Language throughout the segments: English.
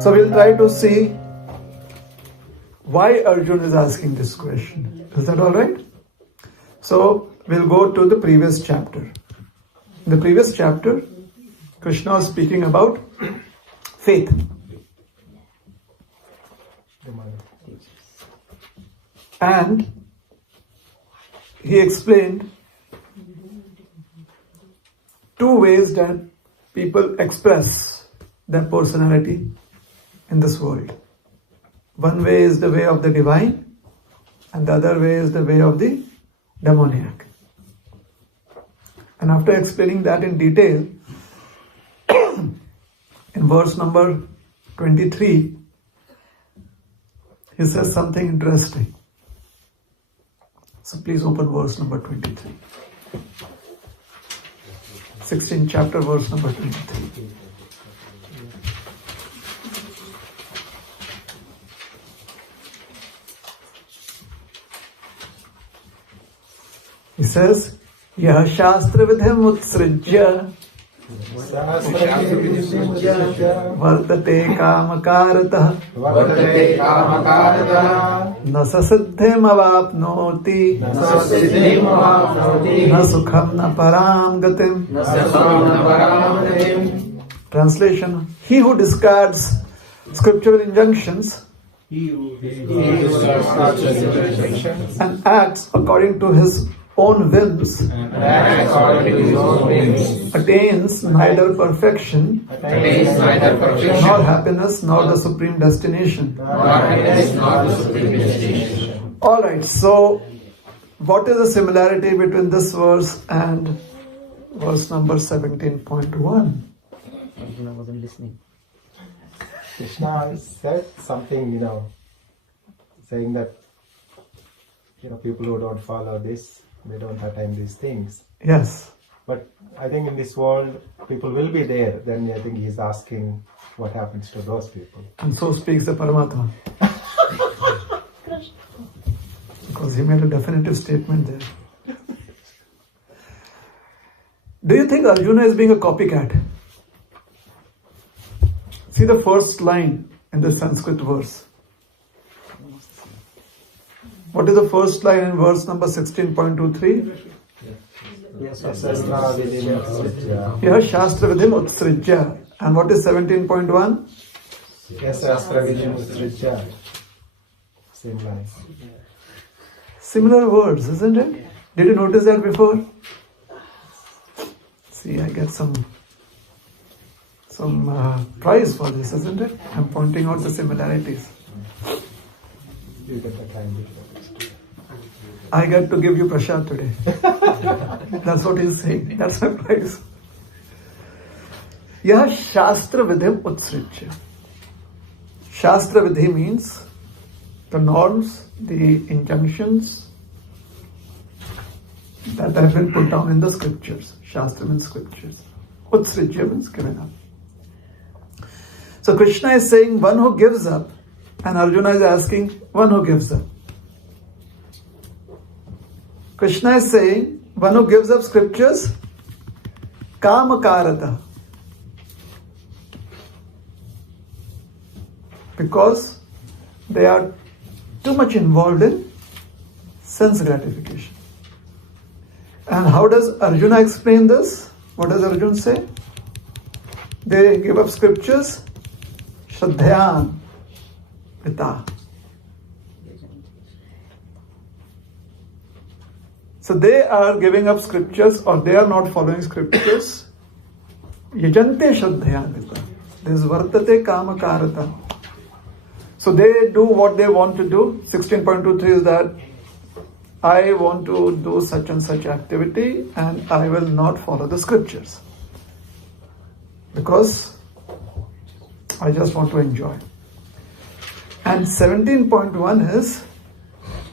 So we'll try to see why Arjuna is asking this question. Is that all right? So we'll go to the previous chapter. In the previous chapter, Krishna was speaking about faith. And he explained two ways that people express their personality in this world. One way is the way of the divine, and the other way is the way of the demoniac. And after explaining that in detail, in verse number 23, he says something interesting. So please open verse number 23. 16th chapter, verse number 23. He says, Yah shastra vidhim utsrijya Vardate kamakaratah Nasa siddhim avapnoti Na sukham na param gatim. Translation: He who discards scriptural injunctions and acts according to his own whims attains neither perfection nor happiness nor the supreme destination. Alright, so what is the similarity between this verse and verse number 17.1? I wasn't listening. Krishna said something, saying that, people who don't follow this, they don't attain these things. Yes. But I think in this world, people will be there. Then I think he's asking what happens to those people. And so speaks the Paramatma. Because he made a definitive statement there. Do you think Arjuna is being a copycat? See the first line in the Sanskrit verse. What is the first line in verse number 16.23? Yah shastra vidhim utsrijya. And what is 17.1? Same line. Similar words, isn't it? Did you notice that before? See, I get some prize for this, isn't it? I'm pointing out the similarities. You get the time. I get to give you prasad today. That's what he's saying. That's my prize. Yah shastra vidhim utsrijya. Shastra vidhi means the norms, the injunctions that have been put down in the scriptures. Shastra means scriptures. Utsrijya means given up. So Krishna is saying one who gives up, and Arjuna is asking one who gives up. Krishna is saying one who gives up scriptures, kamakarata. Because they are too much involved in sense gratification. And how does Arjuna explain this? What does Arjuna say? They give up scriptures, shraddhayan pita. So they are giving up scriptures, or they are not following scriptures. Yajante shraddhayan pita. There is vartate kamakarata. So they do what they want to do. 16.23 is that I want to do such and such activity and I will not follow the scriptures. Because I just want to enjoy. And 17.1 is,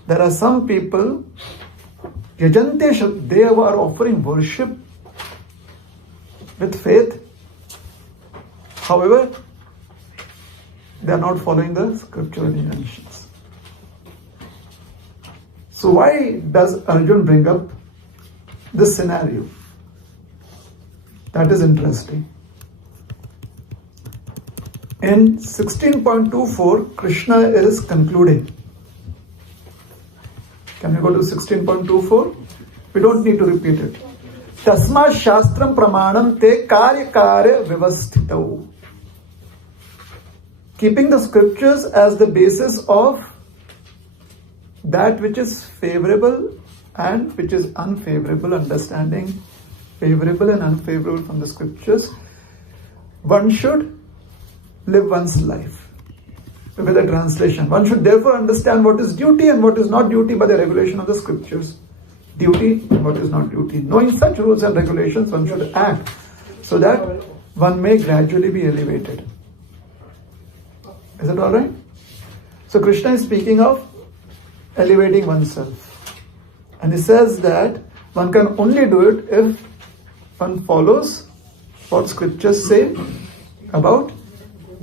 there are some people, Yajante, they are offering worship with faith. However, they are not following the scriptural injunctions. So why does Arjuna bring up this scenario? That is interesting. In 16.24, Krishna is concluding. Can we go to 16.24? We don't need to repeat it. Tasma shastram pramanam te karya karya vivasthitau. Keeping the scriptures as the basis of that which is favorable and which is unfavorable, understanding favorable and unfavorable from the scriptures, one should live one's life. With a translation, one should therefore understand what is duty and what is not duty by the regulation of the scriptures. Duty and what is not duty. Knowing such rules and regulations, one should act so that one may gradually be elevated. Is it alright? So Krishna is speaking of elevating oneself. And he says that one can only do it if one follows what scriptures say about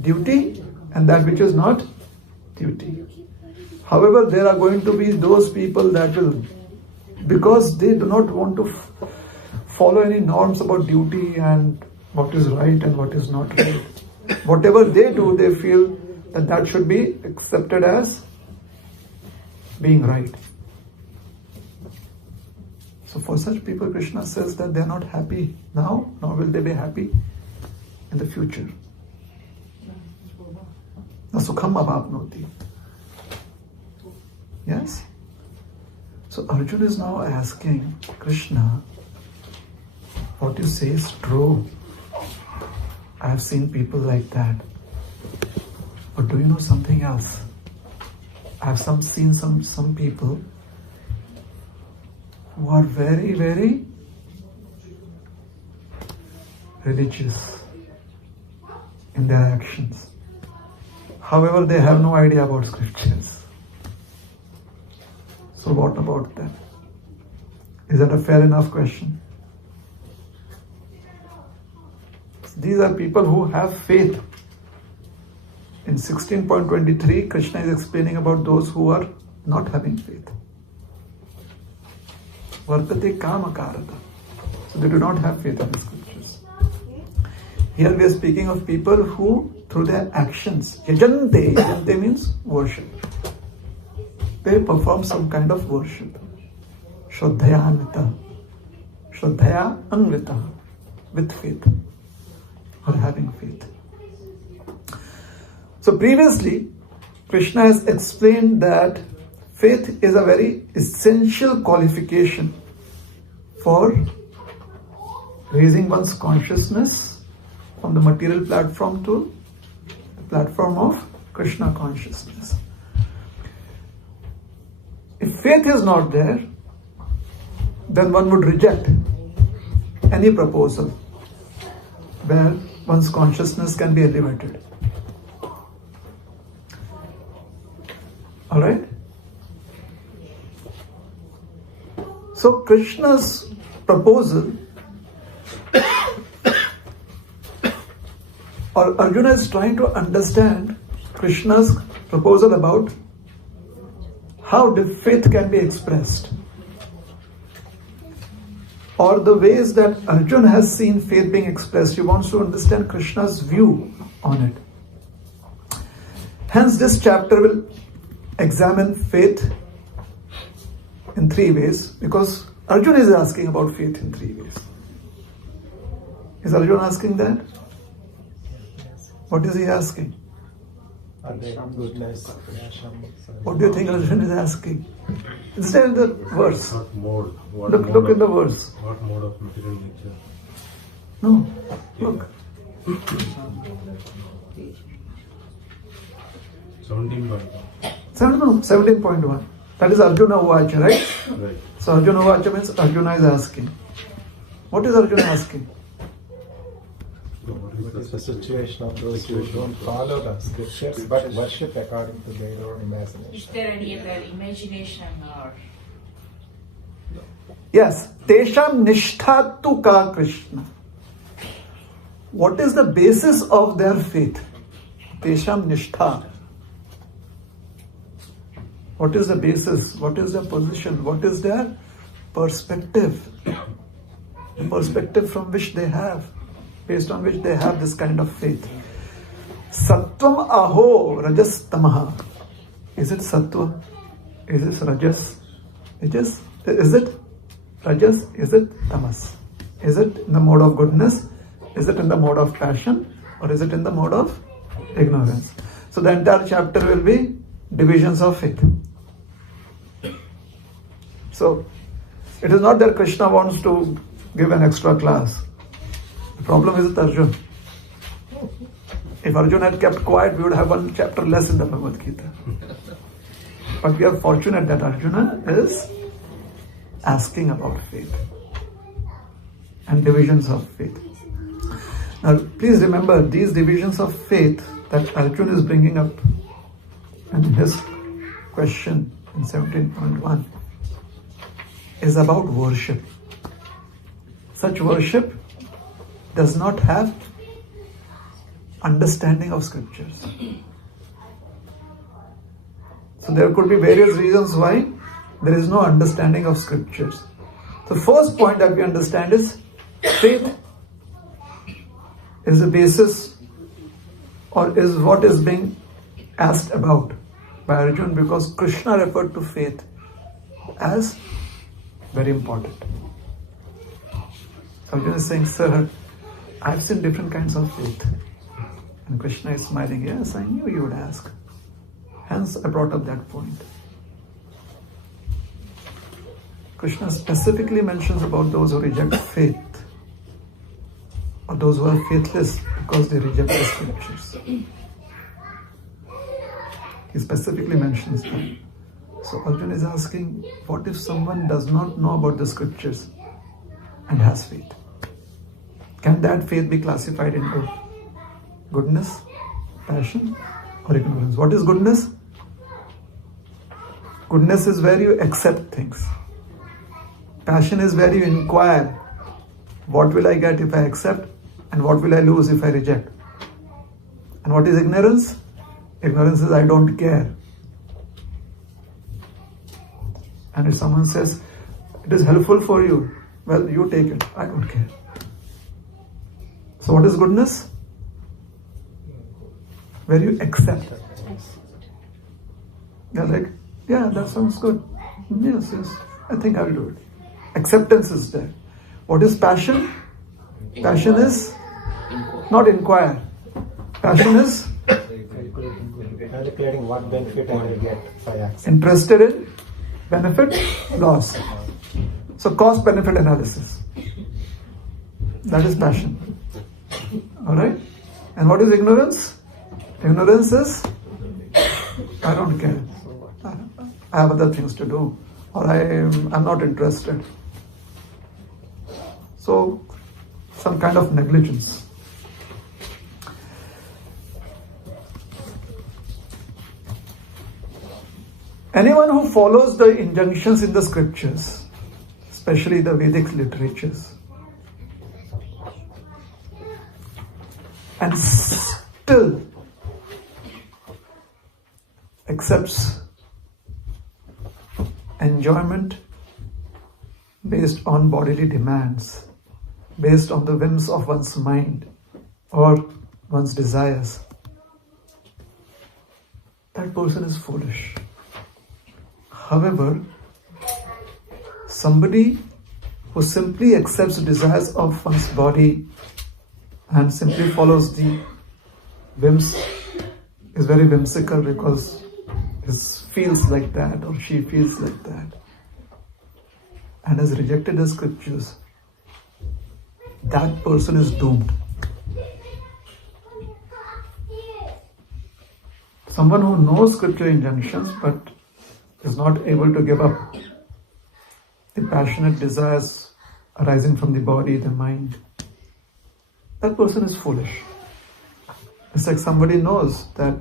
duty and that which is not duty. However, there are going to be those people that will, because they do not want to follow any norms about duty and what is right and what is not right. Whatever they do, they feel that that should be accepted as being right. So for such people, Krishna says that they are not happy now, nor will they be happy in the future. Na sukham avapnoti. Yes? So Arjuna is now asking Krishna, what you say is true. I have seen people like that. But do you know something else? I have seen some people who are very, very religious in their actions. However, they have no idea about scriptures. So what about them? Is that a fair enough question? These are people who have faith. In 16.23, Krishna is explaining about those who are not having faith. Vartate kama karata. So they do not have faith in the scriptures. Here we are speaking of people who, through their actions, yajante means worship. They perform some kind of worship. Shraddhaya anvita. Shraddhaya anvita. With faith. Or having faith. So previously, Krishna has explained that faith is a very essential qualification for raising one's consciousness from the material platform to the platform of Krishna consciousness. If faith is not there, then one would reject any proposal where one's consciousness can be elevated. Alright? So Krishna's proposal, or Arjuna is trying to understand Krishna's proposal about how faith can be expressed, or the ways that Arjuna has seen faith being expressed. He wants to understand Krishna's view on it. Hence this chapter will examine faith in three ways, because Arjuna is asking about faith in three ways. Is Arjuna asking that? What is he asking? Goodness. What do you think Arjuna is asking? Instead in the verse. What mode? Look in the verse. What mode of material nature? No, look. 17.1. That is Arjuna Uvacha, right? Right. So Arjuna Uvacha means Arjuna is asking. What is Arjuna asking? So what What is the situation of those who don't follow the scriptures but worship according to their own Is imagination? there any other imagination or Yes, Tesham Nishtatu Ka Krishna. What is the basis of their faith? Tesham Nishtha. What is the basis? What is their position? What is their perspective? The perspective from which they have, based on which they have this kind of faith. Sattvam aho rajas tamaha. Is it sattva? Is it rajas? Is it rajas? Is it tamas? Is it in the mode of goodness? Is it in the mode of passion? Or is it in the mode of ignorance? So the entire chapter will be divisions of faith. So it is not that Krishna wants to give an extra class. The problem is with Arjun. If Arjun had kept quiet, we would have one chapter less in the Bhagavad Gita. But we are fortunate that Arjuna is asking about faith and divisions of faith. Now, please remember, these divisions of faith that Arjuna is bringing up in his question in 17.1 is about worship. Such worship does not have understanding of scriptures. So there could be various reasons why there is no understanding of scriptures. The first point that we understand is faith is the basis or is what is being asked about by Arjuna, because Krishna referred to faith as very important. Arjuna is saying, sir, I've seen different kinds of faith. And Krishna is smiling, yes, I knew you would ask. Hence I brought up that point. Krishna specifically mentions about those who reject faith, or those who are faithless because they reject the scriptures. He specifically mentions that. So Arjuna is asking, what if someone does not know about the scriptures and has faith? Can that faith be classified into goodness, passion, or ignorance? What is goodness? Goodness is where you accept things. Passion is where you inquire, what will I get if I accept, and what will I lose if I reject? And what is ignorance? Ignorance is I don't care. And if someone says, it is helpful for you, well, you take it, I don't care. So what is goodness? Where you accept. You're like, yeah, that sounds good. Yes, I think I'll do it. Acceptance is there. What is passion? Passion is not inquire. Passion is calculating what benefit I will get by accepting. interested in benefit, loss. So cost benefit analysis. That is passion. Alright? And what is ignorance? Ignorance is I don't care. I have other things to do, or I'm not interested. So some kind of negligence. Anyone who follows the injunctions in the scriptures, especially the Vedic literatures, and still accepts enjoyment based on bodily demands, based on the whims of one's mind or one's desires, that person is foolish. However, somebody who simply accepts the desires of one's body and simply follows the whims is very whimsical because he feels like that or she feels like that and has rejected the scriptures, that person is doomed. Someone who knows scripture injunctions but is not able to give up the passionate desires arising from the body, the mind, that person is foolish. It's like somebody knows that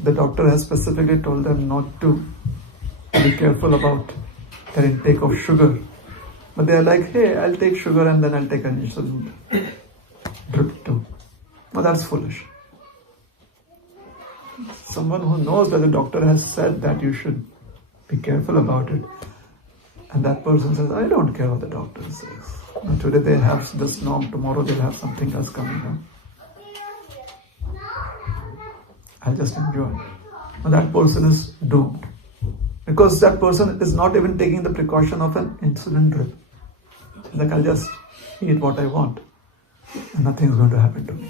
the doctor has specifically told them not to be careful about their intake of sugar. But they are like, hey, I'll take sugar and then I'll take an insulin drip too. Well, that's foolish. Someone who knows that the doctor has said that you should be careful about it, and that person says, I don't care what the doctor says. And today they have this norm, tomorrow they'll have something else coming up. I'll just enjoy. But that person is doomed. Because that person is not even taking the precaution of an insulin drip. Like, I'll just eat what I want and nothing is going to happen to me.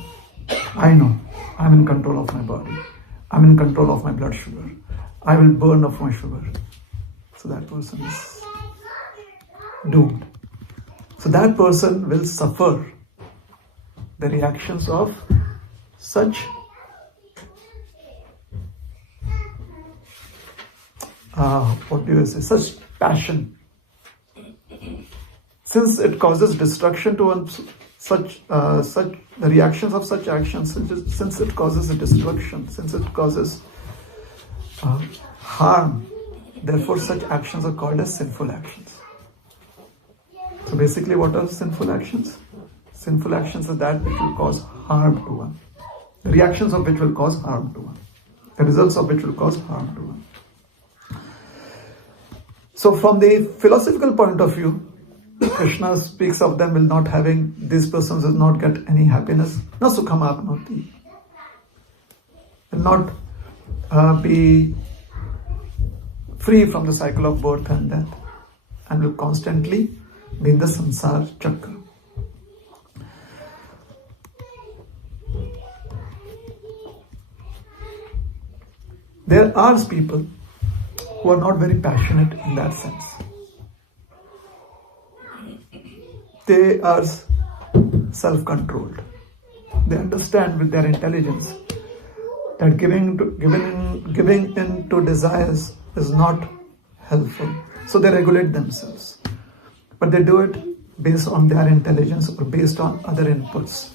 I know I'm in control of my body. I'm in control of my blood sugar. I will burn off my sugar. So that person is doomed. So that person will suffer the reactions of such such passion. Since it causes destruction to one, such the reactions of such actions, since it causes a destruction, since it causes harm, therefore such actions are called as sinful actions. So basically, what are sinful actions? Sinful actions are that which will cause harm to one. The reactions of which will cause harm to one. The results of which will cause harm to one. So from the philosophical point of view, Krishna speaks of them will not having, these persons will not get any happiness. Na sukham apnoti. Will not be free from the cycle of birth and death. And will constantly be in the samsara chakra. There are people who are not very passionate in that sense. They are self-controlled. They understand with their intelligence that giving in to desires is not helpful. So they regulate themselves. But they do it based on their intelligence or based on other inputs.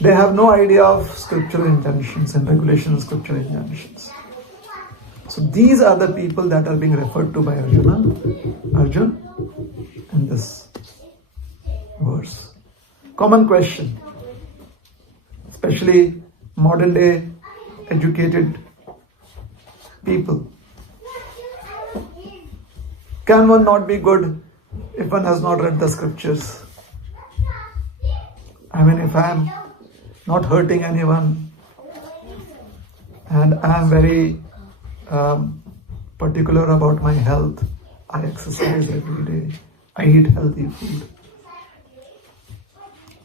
They have no idea of scriptural injunctions and regulations of scriptural injunctions. So these are the people that are being referred to by Arjuna in this verse. Common question, especially modern day educated people. Can one not be good if one has not read the scriptures? I mean, if I am not hurting anyone and I am very particular about my health, I exercise every day, I eat healthy food.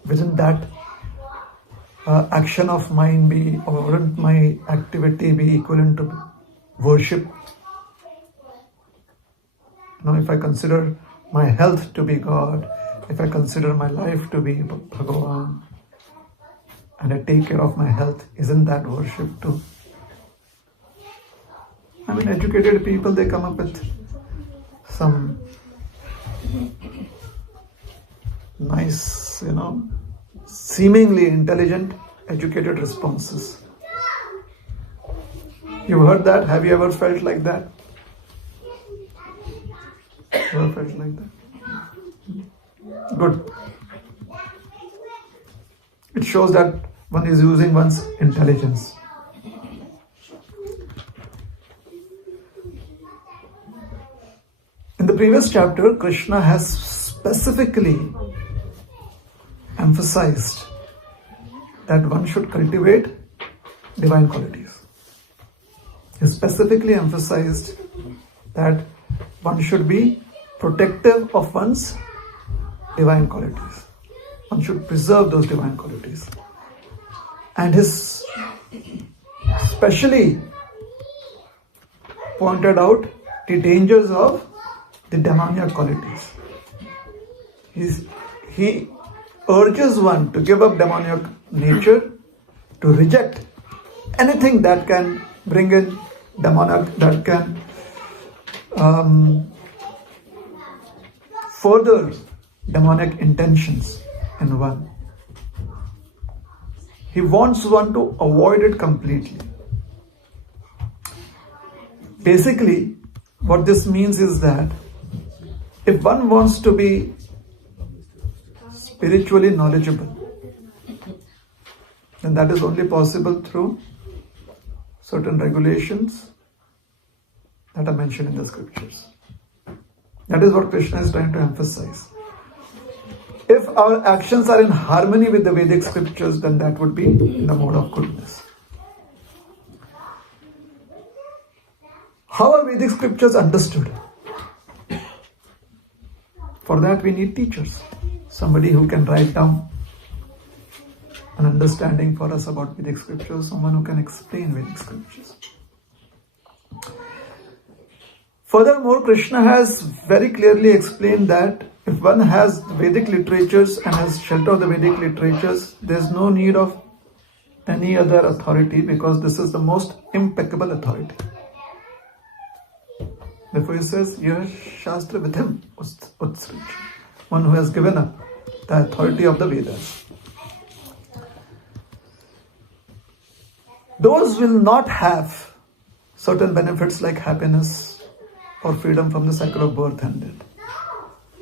Wouldn't that action of mine be, or wouldn't my activity be equivalent to worship? Now, if I consider my health to be God, if I consider my life to be Bhagavan, and I take care of my health, isn't that worship too? I mean, educated people, they come up with some nice, seemingly intelligent, educated responses. You've heard that? Have you ever felt like that? Ever felt like that? Good. It shows that one is using one's intelligence. In the previous chapter, Krishna has specifically emphasized that one should cultivate divine qualities. He specifically emphasized that one should be protective of one's divine qualities. One should preserve those divine qualities. And his specially pointed out the dangers of the demoniac qualities. He urges one to give up demoniac nature, to reject anything that can bring in demoniac, that can further demonic intentions in one. He wants one to avoid it completely. Basically, what this means is that if one wants to be spiritually knowledgeable, then that is only possible through certain regulations that are mentioned in the scriptures. That is what Krishna is trying to emphasize. If our actions are in harmony with the Vedic scriptures, then that would be in the mode of goodness. How are Vedic scriptures understood? For that we need teachers. Somebody who can write down an understanding for us about Vedic scriptures, someone who can explain Vedic scriptures. Furthermore, Krishna has very clearly explained that if one has Vedic literatures and has shelter of the Vedic literatures, there is no need of any other authority because this is the most impeccable authority. Therefore he says, Yah Shastra Vidhim Utsrich, one who has given up the authority of the Vedas. Those will not have certain benefits like happiness or freedom from the cycle of birth and death.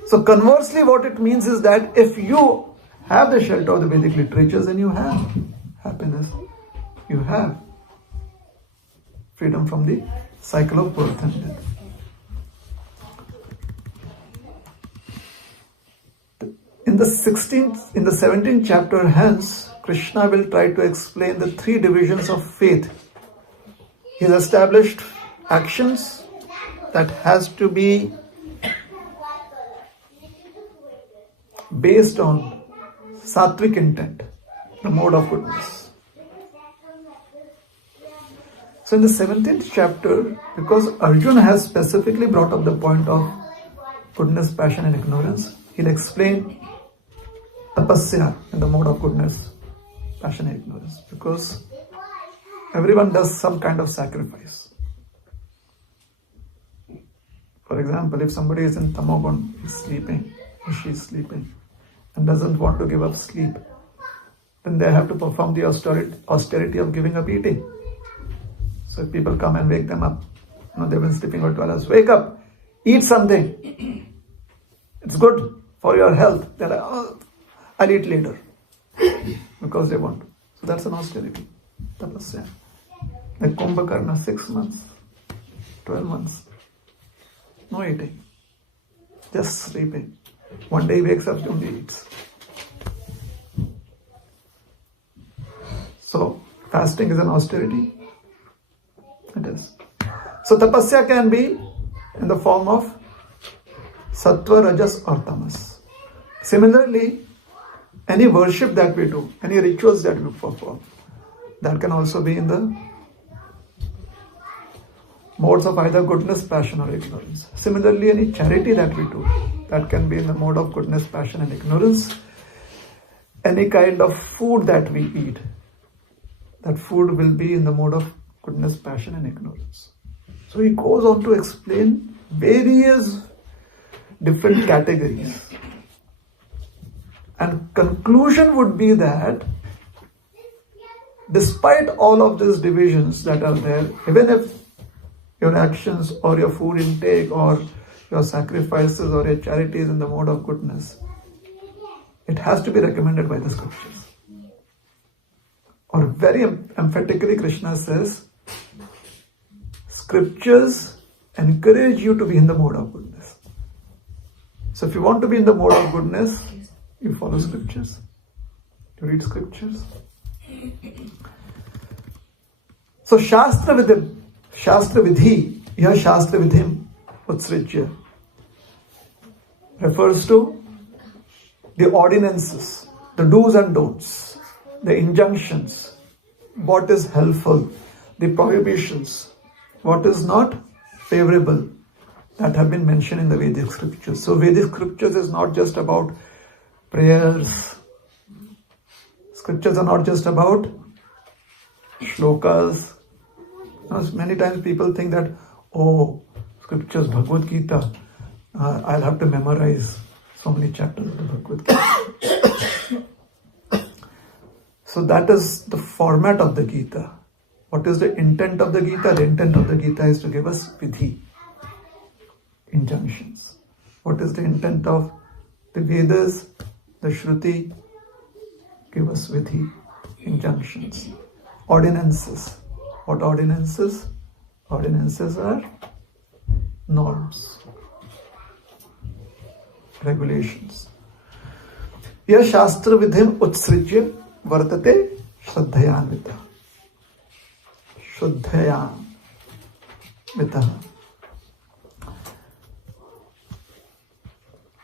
So conversely, what it means is that if you have the shelter of the Vedic literatures, then you have happiness, you have freedom from the cycle of birth and death. In the 17th chapter, hence, Krishna will try to explain the three divisions of faith. He has established actions that has to be based on sattvic intent, the mode of goodness. So in the 17th chapter, because Arjuna has specifically brought up the point of goodness, passion and ignorance, he'll explain tapasya in the mode of goodness, passion and ignorance, because everyone does some kind of sacrifice. For example, if somebody is in tamogun, he's sleeping, or she's sleeping, and doesn't want to give up sleep, then they have to perform the austerity of giving up eating. So if people come and wake them up, they've been sleeping for 12 hours, wake up, eat something. It's good for your health. They're like, oh, I'll eat later. Because they want to. So that's an austerity. Tapasya. Like Kumbhakarna, 6 months, 12 months. No eating. Just sleeping. One day he wakes up, only eats. So fasting is an austerity. It is. So tapasya can be in the form of sattva, rajas or tamas. Similarly, any worship that we do, any rituals that we perform, that can also be in the modes of either goodness, passion or ignorance. Similarly, any charity that we do, that can be in the mode of goodness, passion and ignorance. Any kind of food that we eat, that food will be in the mode of goodness, passion and ignorance. So he goes on to explain various different categories. And conclusion would be that despite all of these divisions that are there, even if your actions or your food intake or your sacrifices or your charity is in the mode of goodness, it has to be recommended by the scriptures. Or very emphatically Krishna says, scriptures encourage you to be in the mode of goodness. So if you want to be in the mode of goodness, you follow scriptures. You read scriptures. So Shastra Vidhi, Yah Shastra Vidhim Utsricya refers to the ordinances, the do's and don'ts, the injunctions, what is helpful, the prohibitions, what is not favorable, that have been mentioned in the Vedic scriptures. So Vedic scriptures is not just about prayers. Scriptures are not just about shlokas. Many times people think that, oh, scriptures, Bhagavad Gita, I'll have to memorize so many chapters of the Bhagavad Gita. So that is the format of the Gita. What is the intent of the Gita? The intent of the Gita is to give us vidhi, injunctions. What is the intent of the Vedas? The Shruti, give us vidhi, injunctions. Ordinances. What ordinances? Ordinances are norms, regulations. Yah Shastra Vidhim Utsricya Vartate Shraddhayanvita. Shraddhaya. vitaha.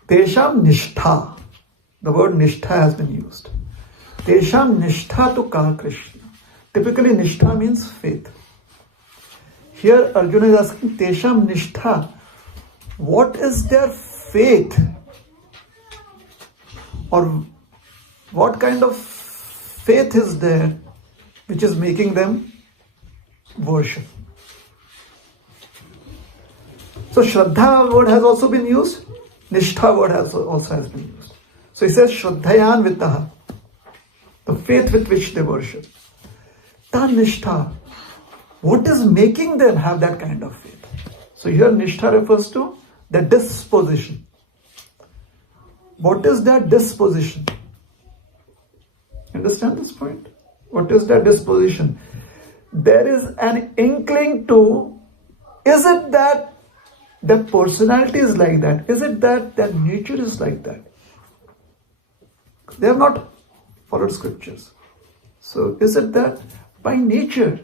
Tesham nishtha. The word nishtha has been used. Tesham nishtha tu ka Krishna. Typically nishtha means faith. Here Arjuna is asking Tesham nishtha. What is their faith? Or what kind of faith is there which is making them worship? So Shraddha word has also been used. Nishtha word also has been used. So he says Shraddhayan vitaha. The faith with which they worship. Ta nishtha. What is making them have that kind of faith? So here nishtha refers to the disposition. What is that disposition? Understand this point? What is that disposition? There is an inkling to, is it that their personality is like that? Is it that their nature is like that? They have not followed scriptures. So is it that by nature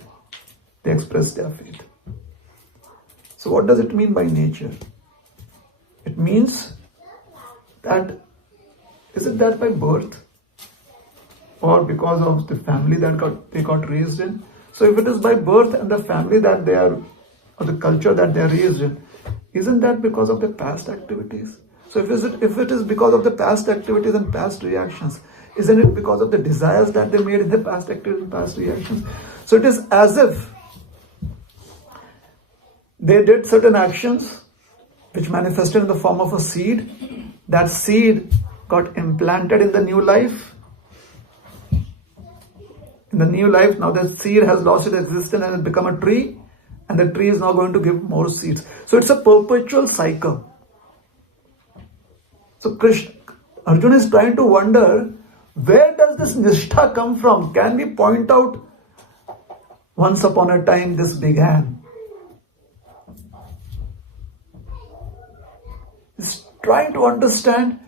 they express their faith? So what does it mean by nature? It means that, is it that by birth or because of the family that they got raised in? So if it is by birth and the family that they are, or the culture that they are raised in, isn't that because of the past activities? So if it is because of the past activities and past reactions, isn't it because of the desires that they made in the past activities and past reactions? So it is as if they did certain actions which manifested in the form of a seed. That seed got implanted in the new life. In the new life, now that seed has lost its existence and has become a tree, and the tree is now going to give more seeds. So it's a perpetual cycle. So Arjuna is trying to wonder, where does this nishtha come from? Can we point out, once upon a time this began? He's trying to understand,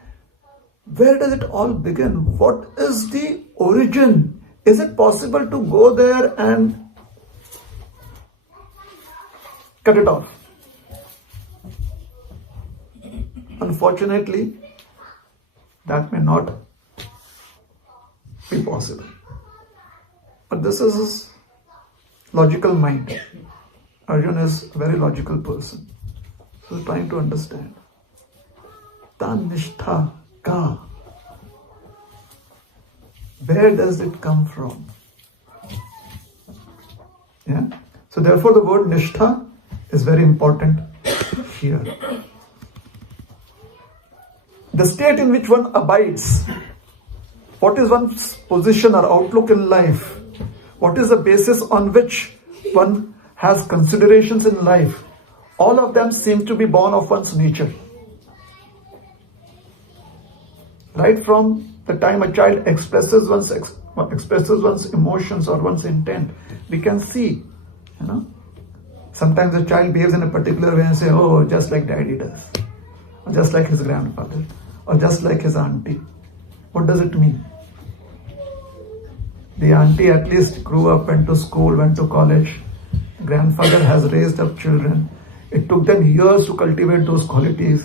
where does it all begin? What is the origin? Is it possible to go there and cut it off? Unfortunately, that may not be possible. But this is his logical mind. Arjuna is a very logical person. So he's trying to understand. Tan nishtha ka. Where does it come from? Yeah. So therefore the word nishtha is very important here. The state in which one abides. What is one's position or outlook in life? What is the basis on which one has considerations in life? All of them seem to be born of one's nature. Right from the time a child expresses one's emotions or one's intent, we can see, sometimes a child behaves in a particular way and say, oh, just like daddy does, or just like his grandfather, or just like his auntie. What does it mean? The auntie at least grew up, went to school, went to college. Grandfather has raised up children. It took them years to cultivate those qualities.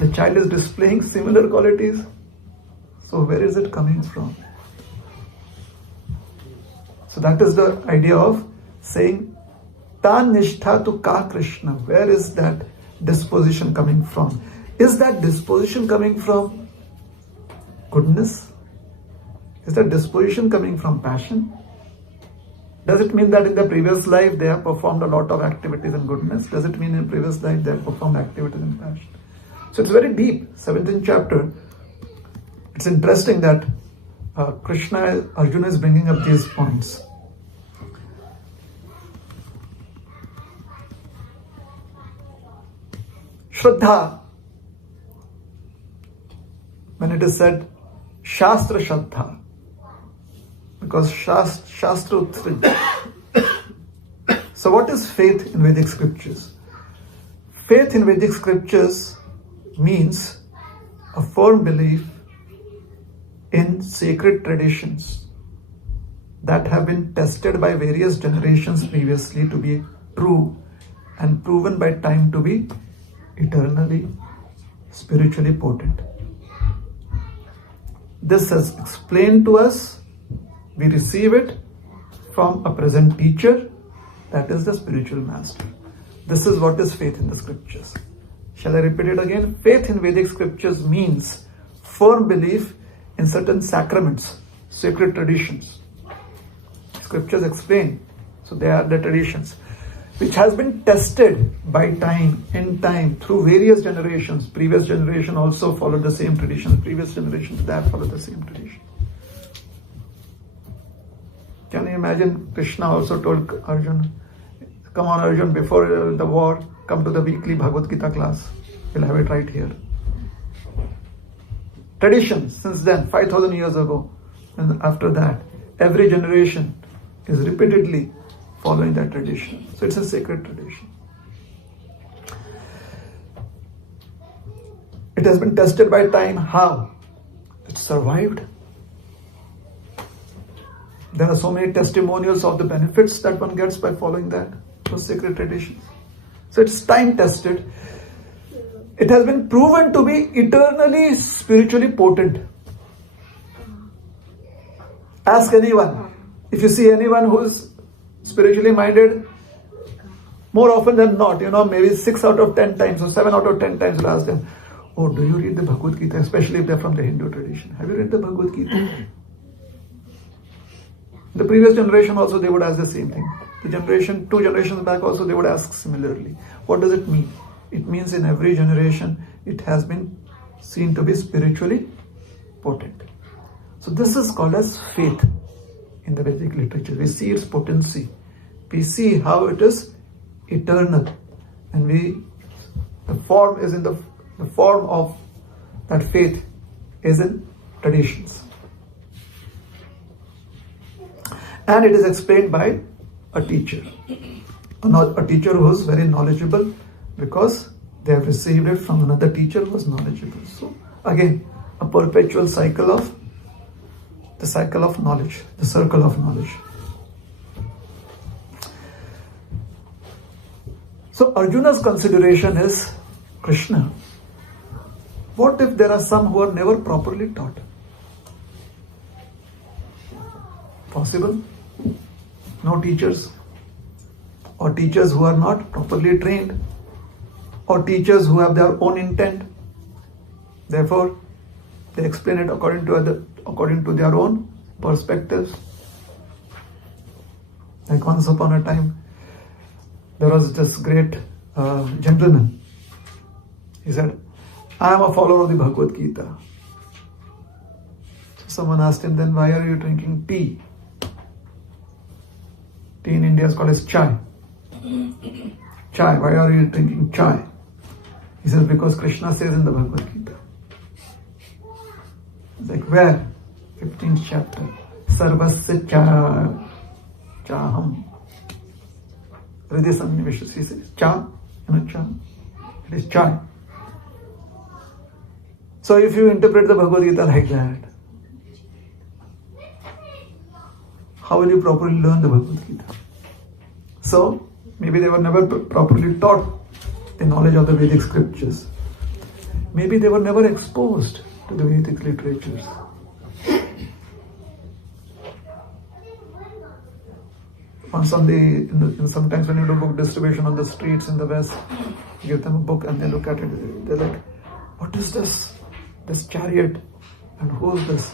The child is displaying similar qualities. So where is it coming from? So that is the idea of saying, Tan nishtha tu ka Krishna. Where is that disposition coming from? Is that disposition coming from goodness? Is that disposition coming from passion? Does it mean that in the previous life they have performed a lot of activities in goodness? Does it mean in previous life they have performed activities in passion? So it's very deep. 17th chapter. It's interesting that Arjuna is bringing up these points. Shraddha, when it is said Shastra Shraddha, because Shastra Uttrid. So what is faith in Vedic scriptures? Faith in Vedic scriptures means a firm belief in sacred traditions that have been tested by various generations previously to be true and proven by time to be eternally, spiritually potent. This is explained to us. We receive it from a present teacher, that is the spiritual master. This is what is faith in the scriptures. Shall I repeat it again? Faith in Vedic scriptures means firm belief in certain sacraments, sacred traditions. Scriptures explain, so they are the traditions, which has been tested by time, in time, through various generations. Previous generation also followed the same tradition. Previous generations, they have followed the same tradition. Can you imagine? Krishna also told Arjuna, come on Arjuna, before the war, come to the weekly Bhagavad Gita class. We'll have it right here. Tradition since then, 5,000 years ago. And after that, every generation is repeatedly following that tradition. So it's a sacred tradition. It has been tested by time. How? It survived. There are so many testimonials of the benefits that one gets by following that, those sacred traditions. So it's time tested. It has been proven to be eternally spiritually potent. Ask anyone. If you see anyone who's spiritually minded, more often than not, maybe 6 out of 10 times or 7 out of 10 times you'll ask them, oh, do you read the Bhagavad Gita? Especially if they're from the Hindu tradition. Have you read the Bhagavad Gita? The previous generation also, they would ask the same thing. The generation, 2 generations back also, they would ask similarly. What does it mean? It means in every generation, it has been seen to be spiritually potent. So this is called as faith in the Vedic literature. We see its potency. We see how it is eternal. And the form is in the form of that faith is in traditions. And it is explained by a teacher. A teacher who is very knowledgeable because they have received it from another teacher who was knowledgeable. So again, a perpetual cycle of knowledge, the circle of knowledge. So Arjuna's consideration is Krishna. What if there are some who are never properly taught? Possible? No teachers, or teachers who are not properly trained, or teachers who have their own intent. Therefore, they explain it according to their own perspectives. Like once upon a time, there was this great gentleman. He said, I am a follower of the Bhagavad Gita. So someone asked him, then why are you drinking tea? Tea in India is called as chai. Chai, why are you drinking chai? He says, because Krishna says in the Bhagavad Gita. It's like, where? 15th chapter. Sarvasya chaham. Hriday Sannivishas. He says, cha, cha. It is chai. So if you interpret the Bhagavad Gita like that, how will you properly learn the Bhagavad Gita? So, maybe they were never properly taught the knowledge of the Vedic scriptures. Maybe they were never exposed to the Vedic literatures. Once sometimes when you do book distribution on the streets in the West, you give them a book and they look at it, they're like, what is this? This chariot? And who is this?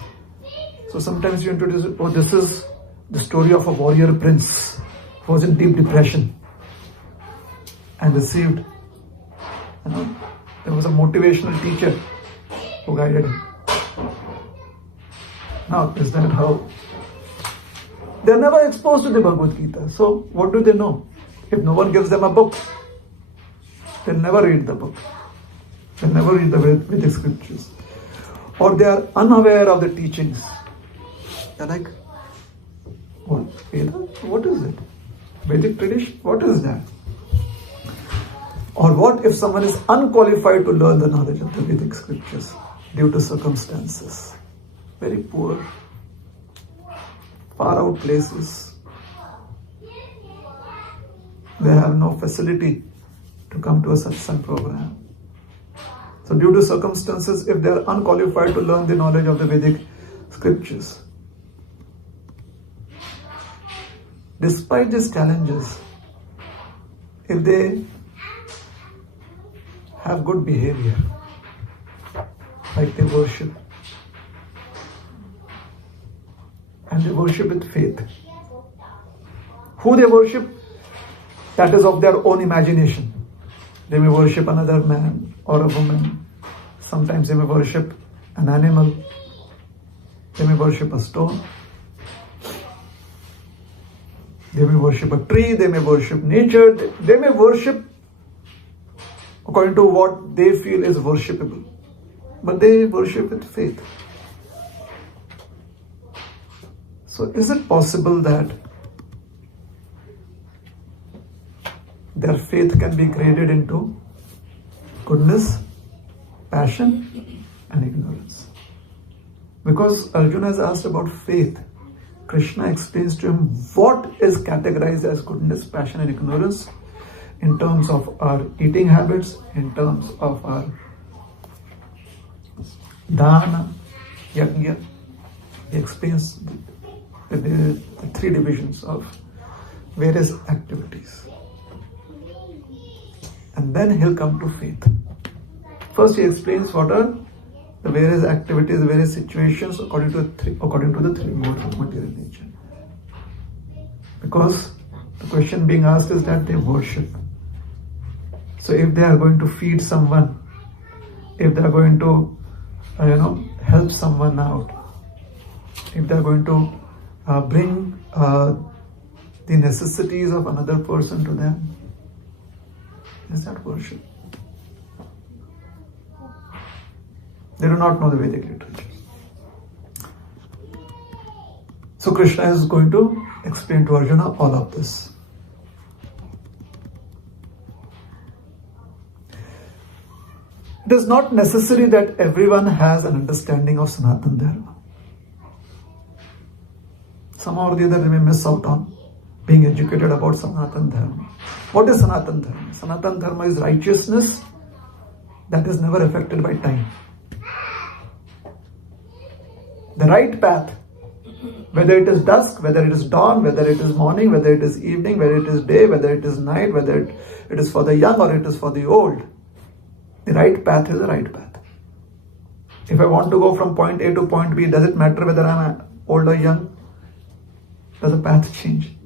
So sometimes you introduce it, oh, this is the story of a warrior prince who was in deep depression and received, there was a motivational teacher who guided him. Now, is that how? They're never exposed to the Bhagavad Gita. So, what do they know? If no one gives them a book, they'll never read the book. They'll never read the Vedic scriptures. Or they are unaware of the teachings. They're like, what? Veda? What is it? Vedic tradition? What is that? Or what if someone is unqualified to learn the knowledge of the Vedic scriptures due to circumstances? Very poor, far out places. They have no facility to come to a satsang program. So due to circumstances, if they are unqualified to learn the knowledge of the Vedic scriptures, despite these challenges, if they have good behavior, like they worship, and they worship with faith. Who they worship, that is of their own imagination. They may worship another man or a woman. Sometimes they may worship an animal. They may worship a stone. They may worship a tree. They may worship nature. They may worship according to what they feel is worshipable. But they worship with faith. So is it possible that their faith can be graded into goodness, passion, and ignorance? Because Arjuna has asked about faith, Krishna explains to him what is categorized as goodness, passion, and ignorance in terms of our eating habits, in terms of our dana, yajna. He explains the three divisions of various activities. And then he'll come to faith. First he explains what are the various activities, the various situations according to the three modes of material nature. Because the question being asked is that they worship. So if they are going to feed someone, if they are going to help someone out, if they are going to bring the necessities of another person to them, is that worship? They do not know the Vedic literature. So Krishna is going to explain to Arjuna all of this. It is not necessary that everyone has an understanding of Sanatana Dharma. Somehow or the other they may miss out on being educated about Sanatana Dharma. What is Sanatana Dharma? Sanatana Dharma is righteousness that is never affected by time. The right path, whether it is dusk, whether it is dawn, whether it is morning, whether it is evening, whether it is day, whether it is night, whether it is for the young or it is for the old, the right path is the right path. If I want to go from point A to point B, does it matter whether I am old or young? Does the path change?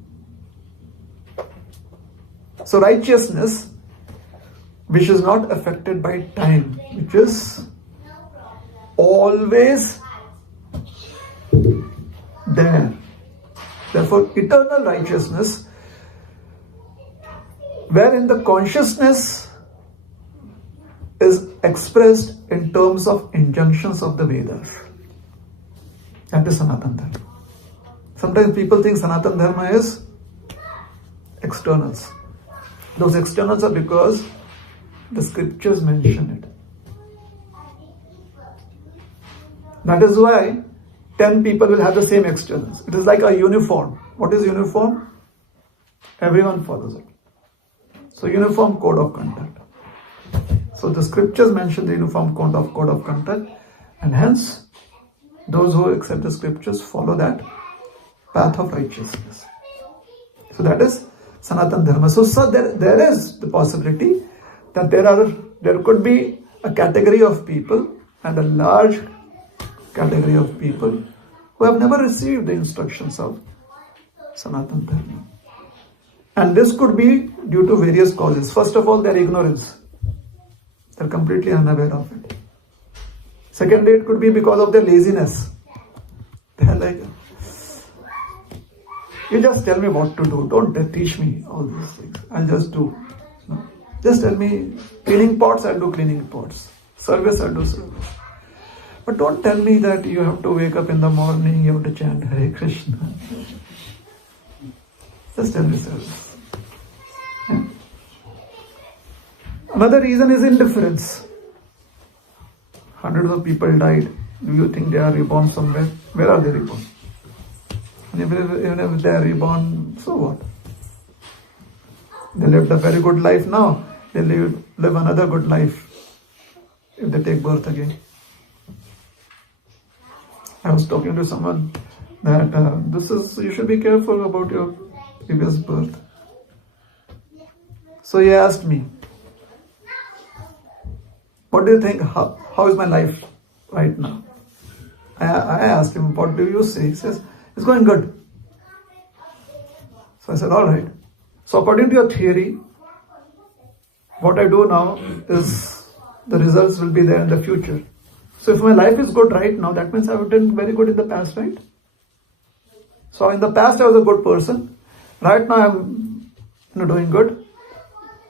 So righteousness, which is not affected by time, which is always there. Therefore, eternal righteousness, wherein the consciousness is expressed in terms of injunctions of the Vedas. That is Sanatana Dharma. Sometimes people think Sanatana Dharma is externals. Those externals are because the scriptures mention it. That is why 10 people will have the same externals. It is like a uniform. What is uniform? Everyone follows it. So uniform code of conduct. So the scriptures mention the uniform code of conduct, and hence those who accept the scriptures follow that path of righteousness. So that is Sanatana Dharma. So there is the possibility that there could be a category of people, and a large category of people who have never received the instructions of Sanatana Dharma. And this could be due to various causes. First of all, their ignorance. They're completely unaware of it. Secondly, it could be because of their laziness. They're like, you just tell me what to do. Don't teach me all these things. I'll just do. No. Just tell me cleaning pots, I'll do cleaning pots. Service, I'll do service. But don't tell me that you have to wake up in the morning, you have to chant Hare Krishna. Just tell me service. Yeah. Another reason is indifference. Hundreds of people died. Do you think they are reborn somewhere? Where are they reborn? And even if they are reborn, so what? They lived a very good life now. they live another good life if they take birth again. I was talking to someone that you should be careful about your previous birth. So he asked me, what do you think? How is my life right now? I asked him, what do you say? He says, it's going good. So I said, all right. So according to your theory, what I do now is the results will be there in the future. So if my life is good right now, that means I have done very good in the past, right? So in the past I was a good person. Right now I'm doing good.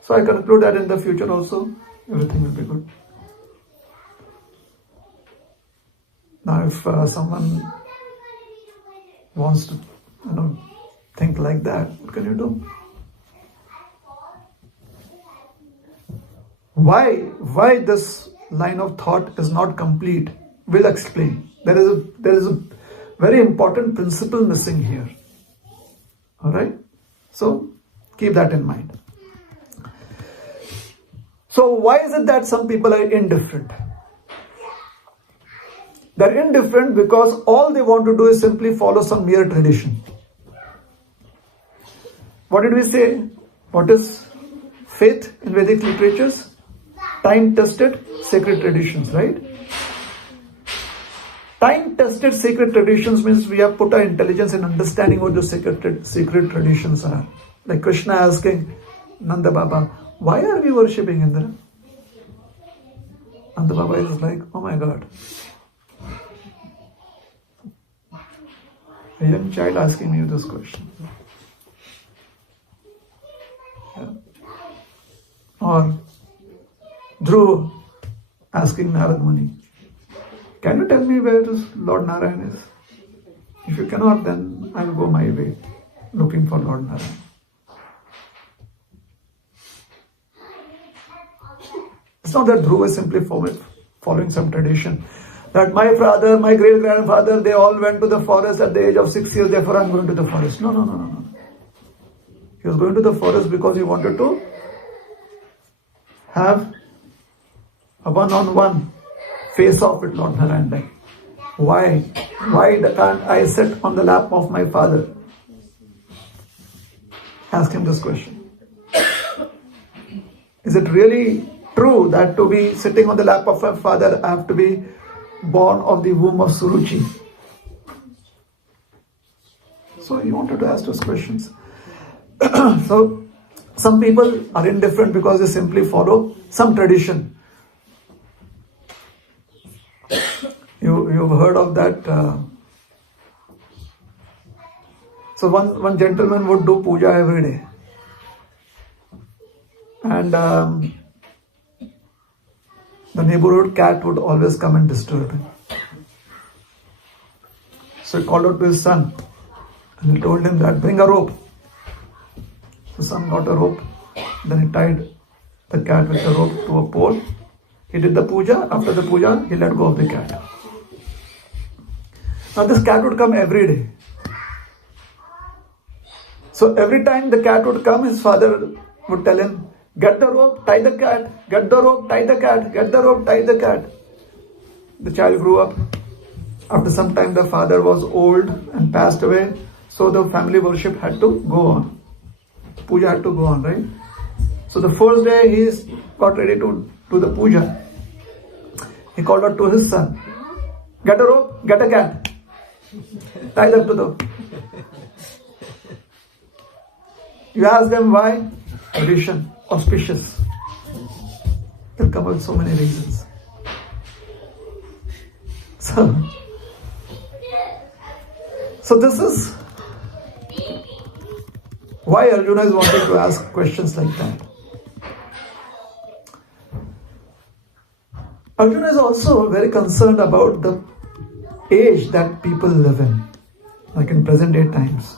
So I conclude that in the future also everything will be good. Now if someone wants to think like that, what can you do? Why this line of thought is not complete? We'll explain. There is a very important principle missing here. Alright? So keep that in mind. So why is it that some people are indifferent? They're indifferent because all they want to do is simply follow some mere tradition. What did we say? What is faith in Vedic literatures? Time-tested sacred traditions, right? Time-tested sacred traditions means we have put our intelligence in understanding what those sacred traditions are. Like Krishna asking Nanda Baba, why are we worshipping Indra? Nanda Baba is like, oh my God. A young child asking me this question. Yeah. Or Dhruv asking Narad Muni, can you tell me where this Lord Narayan is? If you cannot, then I will go my way, looking for Lord Narayan. It's not that Dhruv is simply following some tradition. That my father, my great-grandfather, they all went to the forest at the age of 6 years, therefore I'm going to the forest. No. He was going to the forest because he wanted to have a one-on-one face-off with Lord Narayan. Why can't I sit on the lap of my father? Ask him this question. Is it really true that to be sitting on the lap of my father, I have to be born of the womb of Suruchi? So he wanted to ask those questions. So some people are indifferent because they simply follow some tradition. You've heard of that. So one gentleman would do puja every day. And the neighborhood cat would always come and disturb him. So he called out to his son and he told him that, bring a rope. The son got a rope. Then he tied the cat with the rope to a pole. He did the puja. After the puja, he let go of the cat. Now this cat would come every day. So every time the cat would come, his father would tell him, get the rope, tie the cat, get the rope, tie the cat, get the rope, tie the cat. The child grew up. After some time, the father was old and passed away. So the family worship had to go on. Puja had to go on, right? So the first day he got ready to do the puja. He called out to his son, get a rope, get a cat. Tie them to the... You ask them why? Tradition, auspicious. They'll come up with so many reasons. So this is why Arjuna is wanting to ask questions like that. Arjuna is also very concerned about the age that people live in, like in present day times.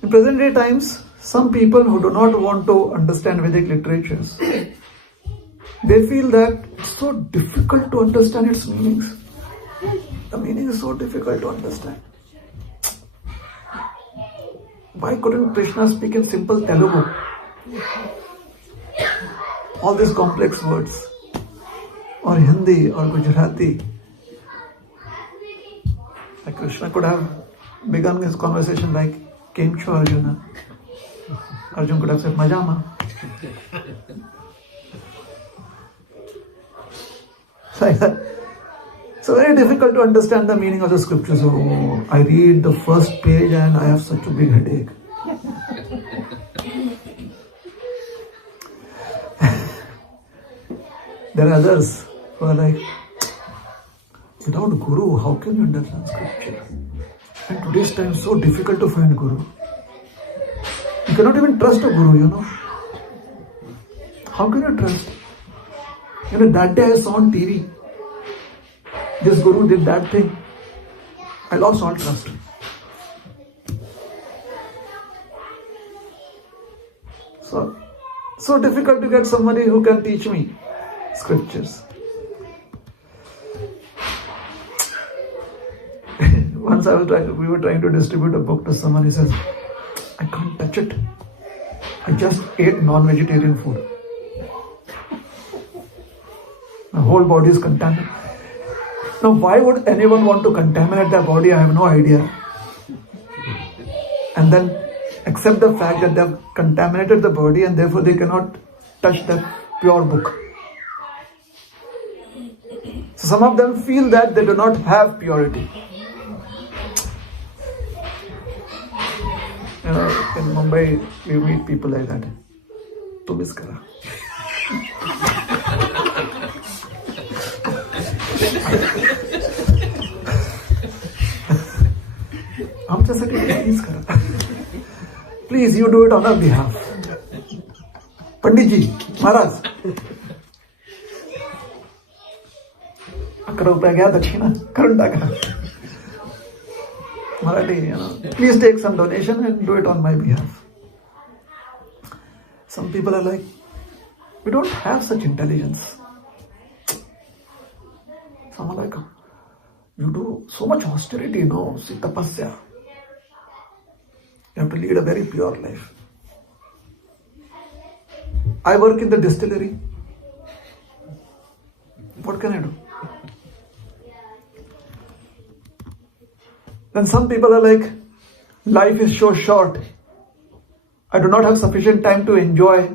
In present day times, some people who do not want to understand Vedic literatures, they feel that it's so difficult to understand its meanings. The meaning is so difficult to understand. Why couldn't Krishna speak in simple Telugu? all these complex words, or Hindi or Gujarati. Like Krishna could have begun his conversation like, Kem cho Arjuna? Arjuna could have said, Majama. Like that. So very difficult to understand the meaning of the scriptures. Oh, I read the first page and I have such a big headache. There are others who are like, without Guru, how can you understand scripture? And today's time is so difficult to find Guru. You cannot even trust a Guru, How can you trust? That day I saw on TV, this Guru did that thing. I lost all trust. So difficult to get somebody who can teach me scriptures. Once we were trying to distribute a book to someone. He says, I can't touch it. I just ate non-vegetarian food. My whole body is contaminated. Now, why would anyone want to contaminate their body? I have no idea. And then accept the fact that they have contaminated the body and therefore they cannot touch the pure book. So some of them feel that they do not have purity. In Mumbai, we meet people like that. Tu miss kara. Please, you do it on our behalf. Panditji, Maharaj. ₹11 gaya dakshina, karun taka. Marathi, please take some donation and do it on my behalf. Some people are like, we don't have such intelligence. Some are like, you do so much austerity, see tapasya. You have to lead a very pure life. I work in the distillery. What can I do? Then some people are like, life is so short. I do not have sufficient time to enjoy.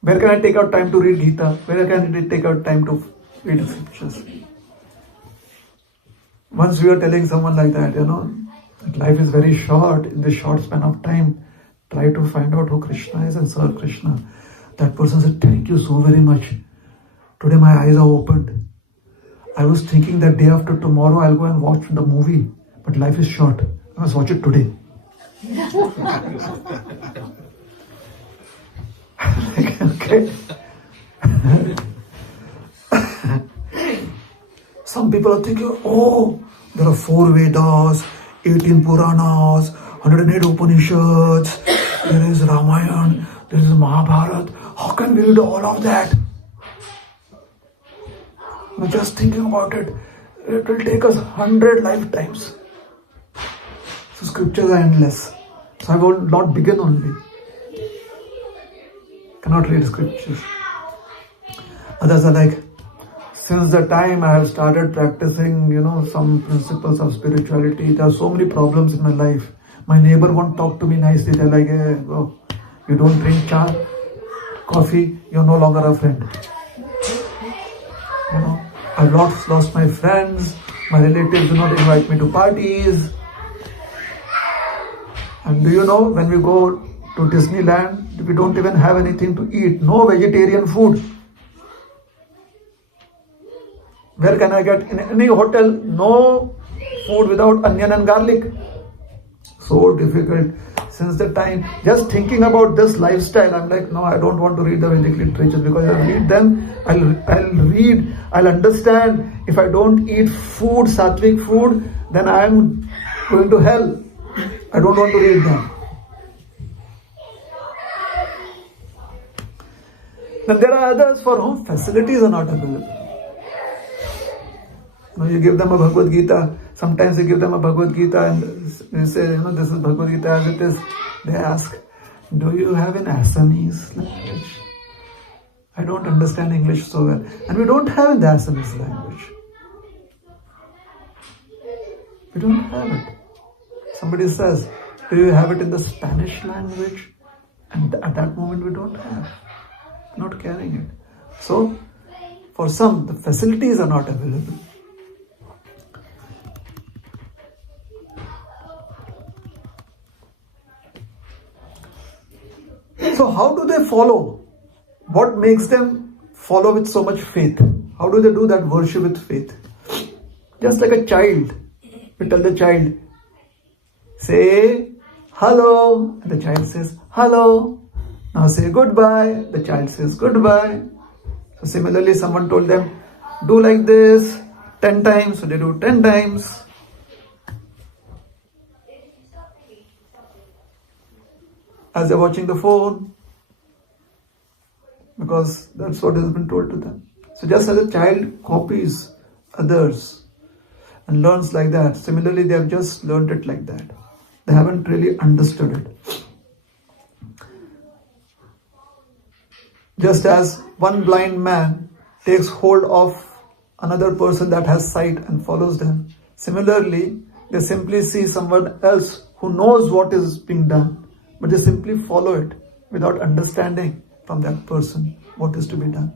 Where can I take out time to read Gita? Where can I take out time to read the scriptures? Once we were telling someone like that, that life is very short. In this short span of time, try to find out who Krishna is and serve Krishna. That person said, thank you so very much. Today my eyes are opened. I was thinking that day after tomorrow I'll go and watch the movie. But life is short. I must watch it today. Okay. Some people are thinking, there are 4 Vedas, 18 Puranas, 108 Upanishads, there is Ramayana, there is Mahabharata. How can we read all of that? Just thinking about it, it will take us 100 lifetimes. So scriptures are endless. So I will not begin only. Cannot read scriptures. Others are like, since the time I have started practicing, some principles of spirituality, there are so many problems in my life. My neighbor won't talk to me nicely. They're like, hey, you don't drink coffee, you're no longer a friend. I've lost my friends. My relatives do not invite me to parties. And do you know, when we go to Disneyland, we don't even have anything to eat. No vegetarian food. Where can I get? In any hotel, no food without onion and garlic. So difficult. Since the time, just thinking about this lifestyle, I'm like, no, I don't want to read the Vedic literature, because I'll read them, I'll understand. If I don't eat food, sattvic food, then I'm going to hell. I don't want to read them. Then there are others for whom facilities are not available. You give them a Bhagavad Gita. Sometimes you give them a Bhagavad Gita and you say, this is Bhagavad Gita as it is. They ask, do you have an Assamese language? I don't understand English so well. And we don't have in the Assamese language. We don't have it. Somebody says, do you have it in the Spanish language? And at that moment we don't have. Not carrying it. So, for some, the facilities are not available. So how do they follow? What makes them follow with so much faith? How do they do that worship with faith? Just like a child. We tell the child, say hello. And the child says hello. Now say goodbye. The child says goodbye. So similarly, someone told them, do like this 10 times. So they do 10 times. As they're watching the phone, because that's what has been told to them. So just as a child copies others and learns like that, similarly they have just learned it like that. They haven't really understood it. Just as one blind man takes hold of another person that has sight and follows them, similarly they simply see someone else who knows what is being done, but they simply follow it without understanding from that person what is to be done.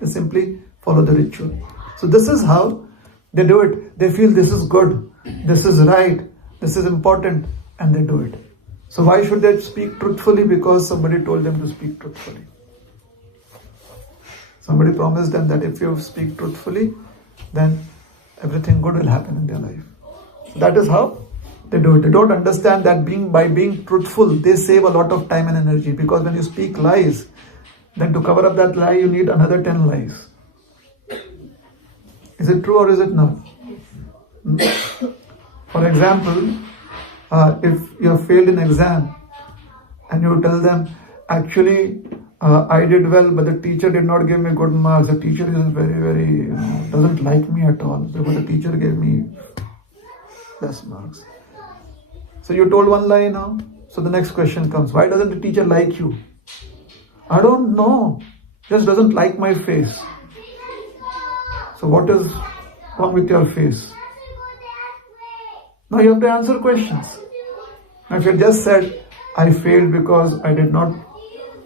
They simply follow the ritual. So this is how they do it. They feel this is good, this is right, this is important, and they do it. So why should they speak truthfully? Because somebody told them to speak truthfully. Somebody promised them that if you speak truthfully, then everything good will happen in their life. That is how they do it. They don't understand that by being truthful, they save a lot of time and energy. Because when you speak lies, then to cover up that lie, you need another 10 lies. Is it true or is it not? For example, if you have failed an exam and you tell them, actually, I did well, but the teacher did not give me good marks. The teacher is very, doesn't like me at all. Therefore, the teacher gave me less marks. So you told one lie now. So the next question comes, why doesn't the teacher like you? I don't know. Just doesn't like my face. So what is wrong with your face? Now you have to answer questions. Now if you just said, I failed because I did not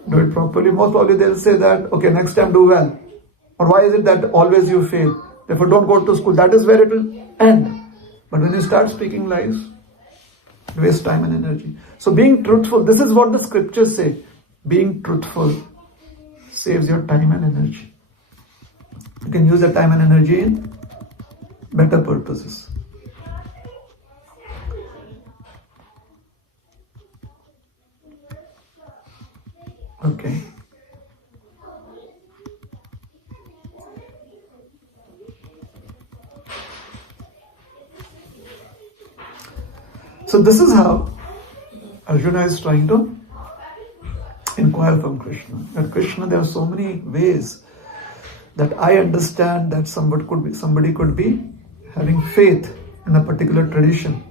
do it properly, most probably they'll say that, okay, next time do well. Or why is it that always you fail? Therefore don't go to school. That is where it will end. But when you start speaking lies, waste time and energy. So being truthful, this is what the scriptures say. Being truthful saves your time and energy. You can use the time and energy in better purposes. Okay. So this is how Arjuna is trying to inquire from Krishna. That Krishna, there are so many ways that I understand that somebody could be having faith in a particular tradition,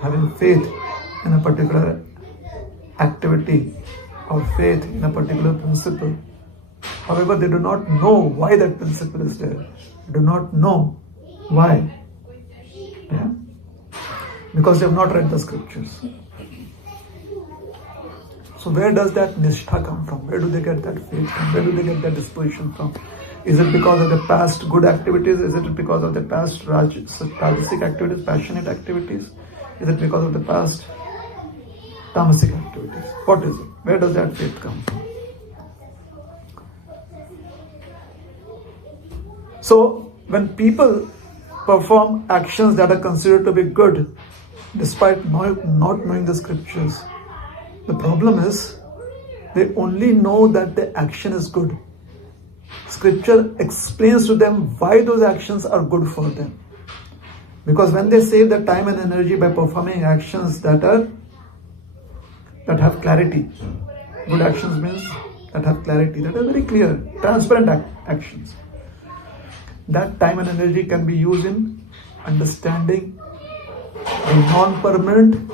having faith in a particular activity, or faith in a particular principle. However, they do not know why that principle is there. They do not know why. Yeah? Because they have not read the scriptures. So where does that nishtha come from? Where do they get that faith from? Where do they get that disposition from? Is it because of the past good activities? Is it because of the past rajasic activities, passionate activities? Is it because of the past tamasic activities? What is it? Where does that faith come from? So when people perform actions that are considered to be good, despite not knowing the scriptures, the problem is they only know that the action is good. Scripture explains to them why those actions are good for them. Because when they save the time and energy by performing actions that have clarity, good actions means that have clarity, that are very clear, transparent actions. That time and energy can be used in understanding the non-permanent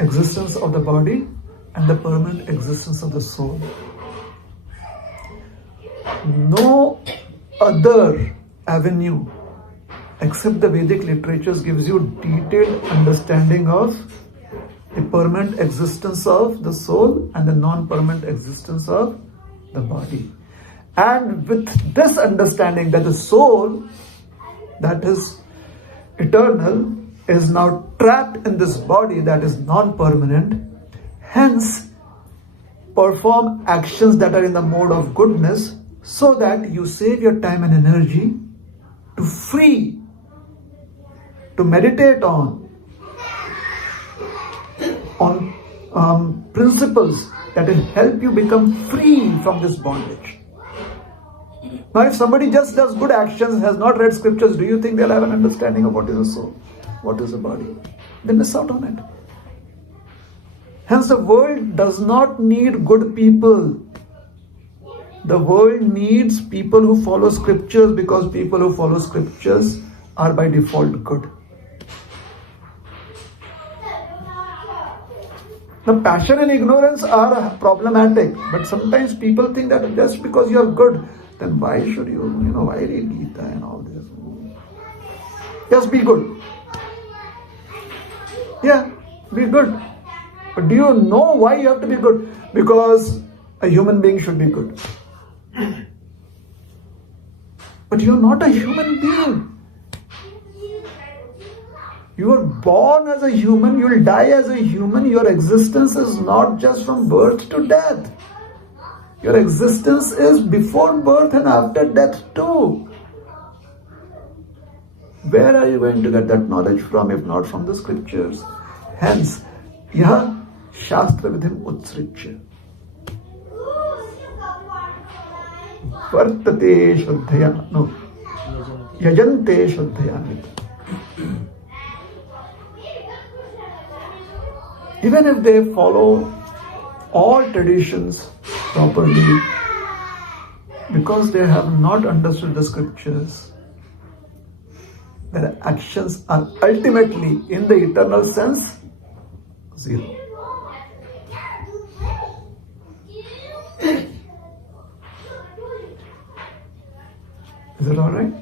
existence of the body and the permanent existence of the soul. no other avenue except the Vedic literatures gives you detailed understanding of the permanent existence of the soul and the non-permanent existence of the body. And with this understanding that the soul that is eternal is now trapped in this body that is non-permanent, hence perform actions that are in the mode of goodness so that you save your time and energy to free, to meditate on principles that will help you become free from this bondage. Now, if somebody just does good actions, has not read scriptures, do you think they'll have an understanding of what is the soul, what is the body? They miss out on it. Hence, the world does not need good people. The world needs people who follow scriptures, because people who follow scriptures are by default good. The passion and ignorance are problematic, but sometimes people think that just because you are good, then why should you, why read Gita and all this? Just be good. Yeah, be good. But do you know why you have to be good? Because a human being should be good. But you are not a human being. You are born as a human, you will die as a human. Your existence is not just from birth to death. Your existence is before birth and after death too. Where are you going to get that knowledge from if not from the scriptures? Hence, yah shastra vidhim utsrichya vartate shraddhaya, no, yajante shraddhaya. Even if they follow all traditions properly, because they have not understood the scriptures, their actions are ultimately, in the eternal sense, zero. Is it alright?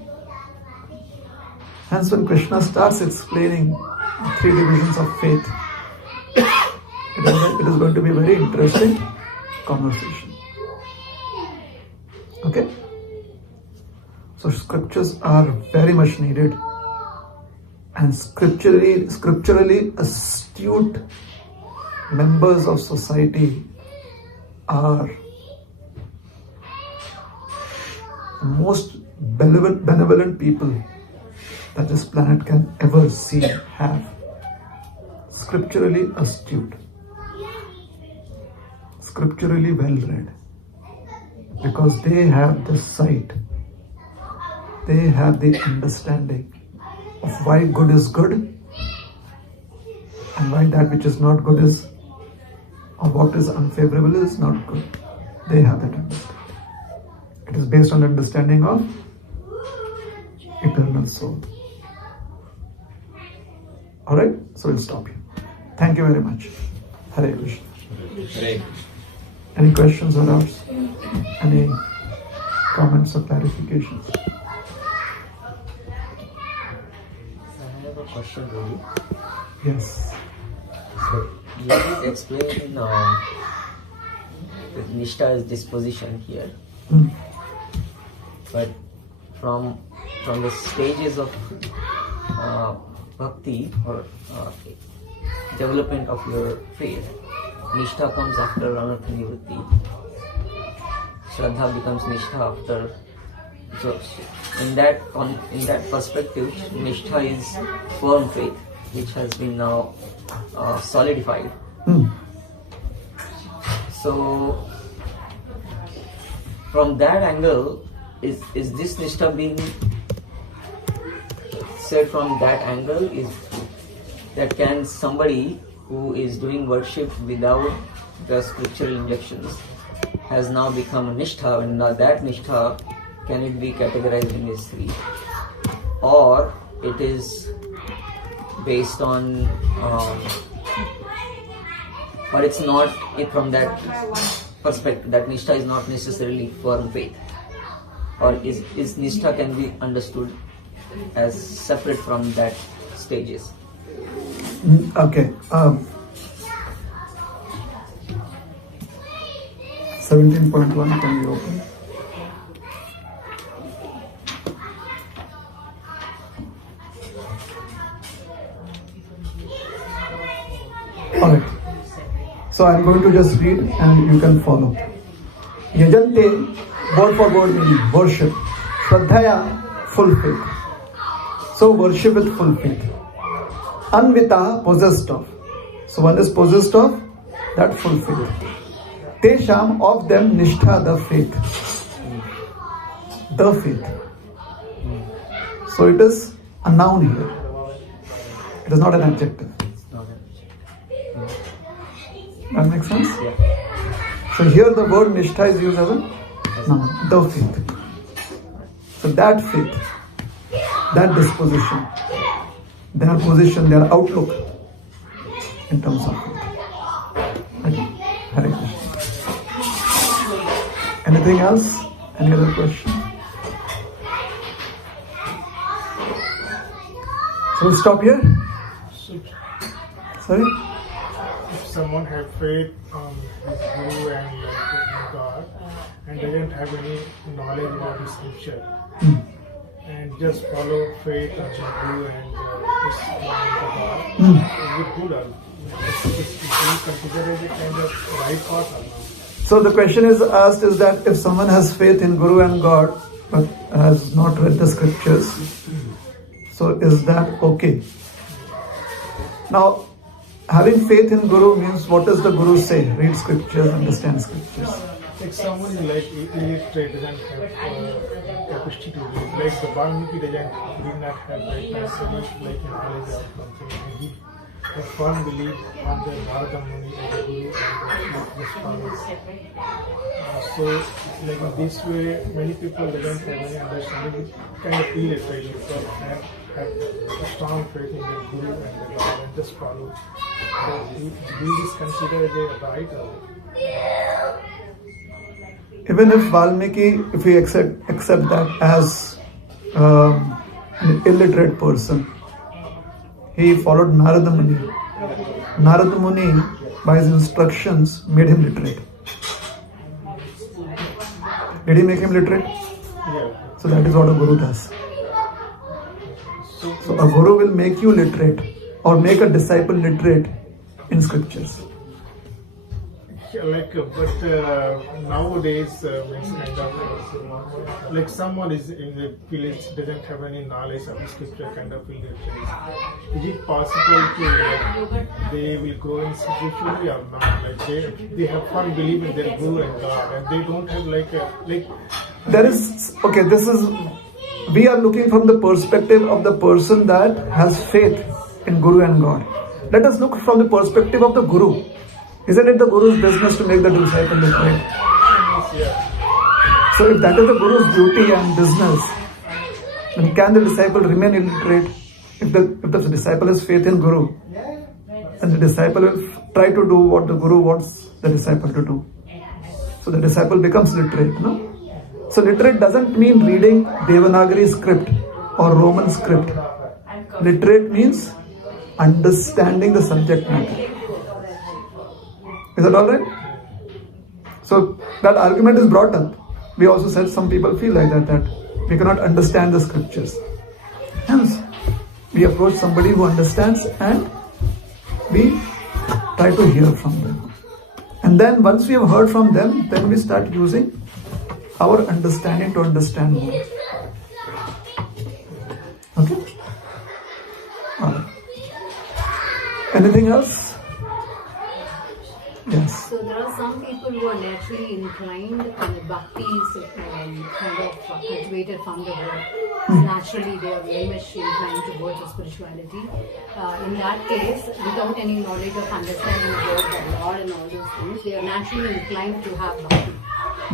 Hence, when Krishna starts explaining the 3 divisions of faith, it is going to be a very interesting conversation. Okay? So scriptures are very much needed, and scripturally astute members of society are the most benevolent people that this planet can ever see, have. Scripturally astute, scripturally well read, because they have the sight, they have the understanding of why good is good and why that which is not good is, or what is unfavorable is not good. They have that understanding. It is based on understanding of eternal soul. Alright, so we'll stop here. Thank you very much. Hare Krishna. Hare. Any questions or doubts? Any comments or clarifications? I have a question for you. Yes. So, you did explain that Nishta's disposition here, but from the stages of bhakti or development of your faith, Nishtha comes after Anartha Nivritti. Shraddha becomes Nishtha after. So, in that perspective, Nishtha is firm faith, which has been now solidified. So, from that angle, is this Nishtha being said from that angle? Is that can somebody who is doing worship without the scriptural injunctions has now become a Nishtha, and now that Nishtha, can it be categorized in these 3? Or it is based on, but it's not it from that perspective, that Nishtha is not necessarily firm faith. or is nishtha can be understood as separate from that stages? Okay. 17.1 can be open. Alright. So I'm going to just read and you can follow. Yajante, word for word meaning worship. Shraddhaya, full faith. So worship with full faith. Anvita, possessed of. So one is possessed of that full faith. Tesham, of them, nishtha, the faith. The faith. So it is a noun here. It is not an adjective. That makes sense? Yeah. So here the word nishtha is used as a noun, the faith. So that faith, that disposition, their position, their outlook in terms of faith. Okay. Hare Krishna. Anything else? Any other question? So we'll stop here. Sorry? If someone had faith on his guru and God and doesn't have any knowledge about the scripture and just follow faith on the guru and the God, is it good or is it considered as a kind of right path or not? So the question is asked is that if someone has faith in Guru and God but has not read the scriptures, so is that okay? Now, having faith in Guru means what does the Guru say? Read scriptures, understand scriptures. Like someone is like illiterate, doesn't have capacity to read. Like the Valmiki did not have like necessarily like knowledge of something. And he has firm belief on the Narada Muni as a guru and this follows. So like in this way, many people they don't have any understanding. Kind of illiterate because have a strong faith in the guru and the God and just follow. So do this considered as a right or? Even if Valmiki, if we accept that as an illiterate person, he followed Narada Muni. Narada Muni, by his instructions, made him literate. Did he make him literate? Yeah. So that is what a guru does. So a guru will make you literate or make a disciple literate in scriptures. Like, but nowadays, it's kind of like someone is in the village doesn't have any knowledge of the scripture, kind of illiterate. Is it possible to like, they will grow in spiritually or not? Like they have firm belief in their guru and God, and they don't have like There is okay. This is we are looking from the perspective of the person that has faith in Guru and God. Let us look from the perspective of the Guru. Isn't it the Guru's business to make the disciple literate? So if that is the Guru's duty and business, then can the disciple remain illiterate? If the disciple has faith in Guru, then the disciple will try to do what the Guru wants the disciple to do. So the disciple becomes literate, no? So literate doesn't mean reading Devanagari script or Roman script. Literate means understanding the subject matter. Is that alright? So that argument is brought up. We also said some people feel like that we cannot understand the scriptures. Hence, we approach somebody who understands and we try to hear from them. And then once we have heard from them, then we start using our understanding to understand more. Okay? Alright. Anything else? Yes. So there are some people who are naturally inclined and bhakti is kind of cultivated from the word. Naturally they are very much inclined towards the spirituality. In that case, without any knowledge of understanding about the Lord and all those things, they are naturally inclined to have bhakti.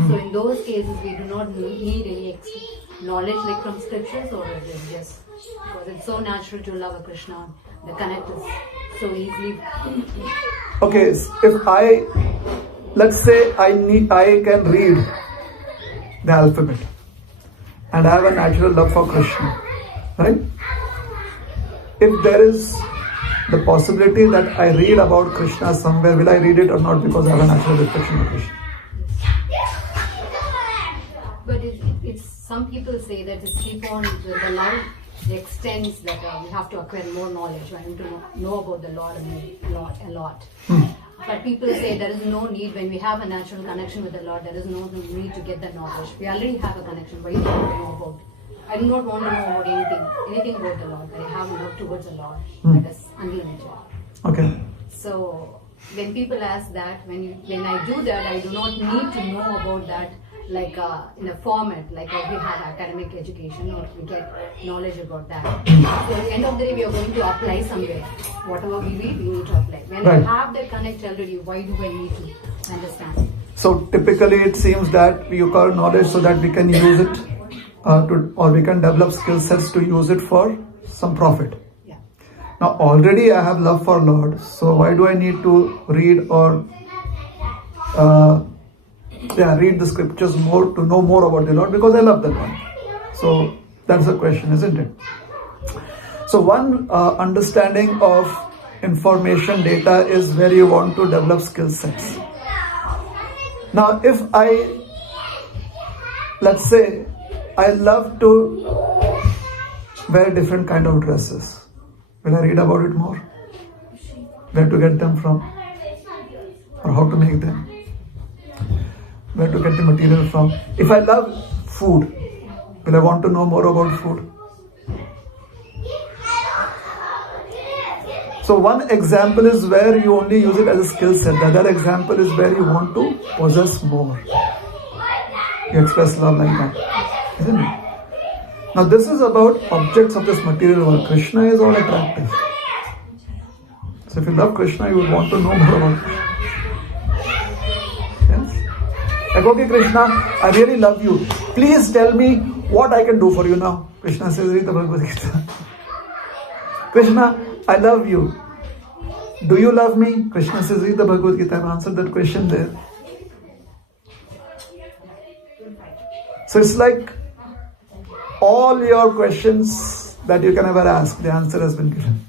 So in those cases, we do not need any extra knowledge like from scriptures or religious, because it's so natural to love a Krishna. The connect is so easily. Okay, if let's say I can read the alphabet. and I have a natural love for Krishna, right? If there is the possibility that I read about Krishna somewhere, will I read it or not because I have a natural reflection of Krishna? But it's some people say that just keep on the love extends that we have to acquire more knowledge. We have to know about the Lord a lot. But people say there is no need when we have a natural connection with the Lord. There is no need to get the knowledge. We already have a connection. Why do you want to know about? I do not want to know about anything about the Lord. I have love towards the Lord. That is unlimited. Okay. So when people ask that, when I do that, I do not need to know about that like in a format, like we have academic education or we get knowledge about that. So at the end of the day, we are going to apply somewhere. Whatever we read, we need to apply. When Right. I have that connect already, why do I need to understand? So typically it seems that we acquire knowledge so that we can use it or we can develop skill sets to use it for some profit. Yeah. Now already I have love for Lord, so why do I need to read or read the scriptures more to know more about the Lord? Because I love the Lord. So that's the question, isn't it? So one understanding of information data is where you want to develop skill sets. Now if let's say I love to wear different kind of dresses, will I read about it more? Where to get them from? Or how to make them? Where to get the material from? If I love food, will I want to know more about food? So one example is where you only use it as a skill set. The other example is where you want to possess more. You express love like that, isn't it? Now this is about objects of this material world. Krishna is all attractive. So if you love Krishna, you would want to know more about Krishna. Yes? Like, okay Krishna, I really love you. Please tell me what I can do for you now. Krishna says, read the Bhagavad Gita. Krishna, I love you. Do you love me? Krishna says, read the Bhagavad Gita. I've answered that question there. So it's like all your questions that you can ever ask, the answer has been given.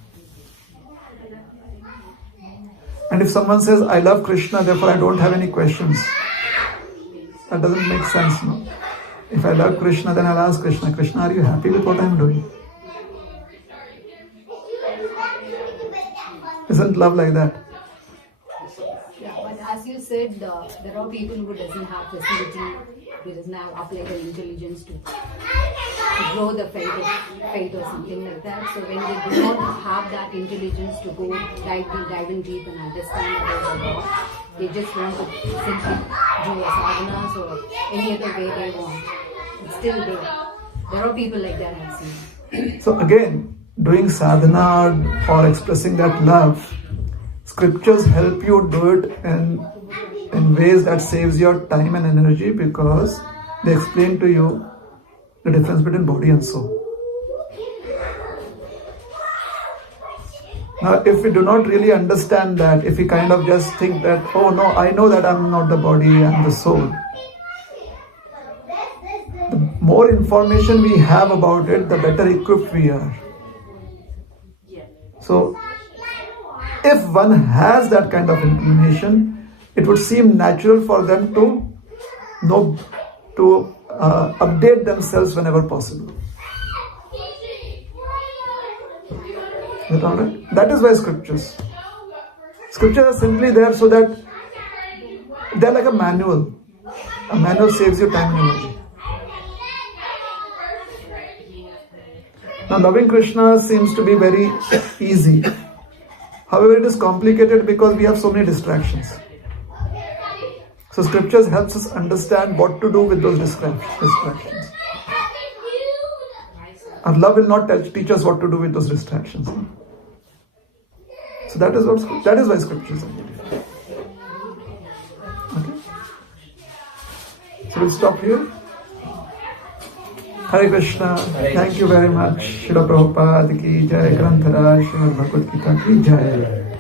And if someone says, I love Krishna, therefore I don't have any questions, that doesn't make sense, no? If I love Krishna, then I'll ask Krishna, Krishna, are you happy with what I'm doing? Isn't love like that? Yeah, but as you said, there are people who doesn't have facility, who doesn't have applied the intelligence to grow the faith or something like that. So when they do not have that intelligence to go dive in deep and understand about the Lord, they just want to simply do a sadhanas or any other way they want. It's still there are people like that I've seen. So again, doing sadhana or expressing that love, scriptures help you do it in ways that saves your time and energy, because they explain to you the difference between body and soul. Now, if we do not really understand that, if we kind of just think that, oh no, I know that I'm not the body, I'm the soul. The more information we have about it, the better equipped we are. So, if one has that kind of inclination, it would seem natural for them to know, to update themselves whenever possible. Is that all right? That is why scriptures are simply there so that they're like a manual. A manual saves you time and energy. Now, loving Krishna seems to be very easy. However, it is complicated because we have so many distractions. So scriptures helps us understand what to do with those distractions. Our love will not teach us what to do with those distractions. So that is why scriptures are needed. Okay. So we'll stop here. Hare Krishna. Thank you very much. Srila Prabhupada ki jai. Granthara Srimad Bhagavad Gita ki jai.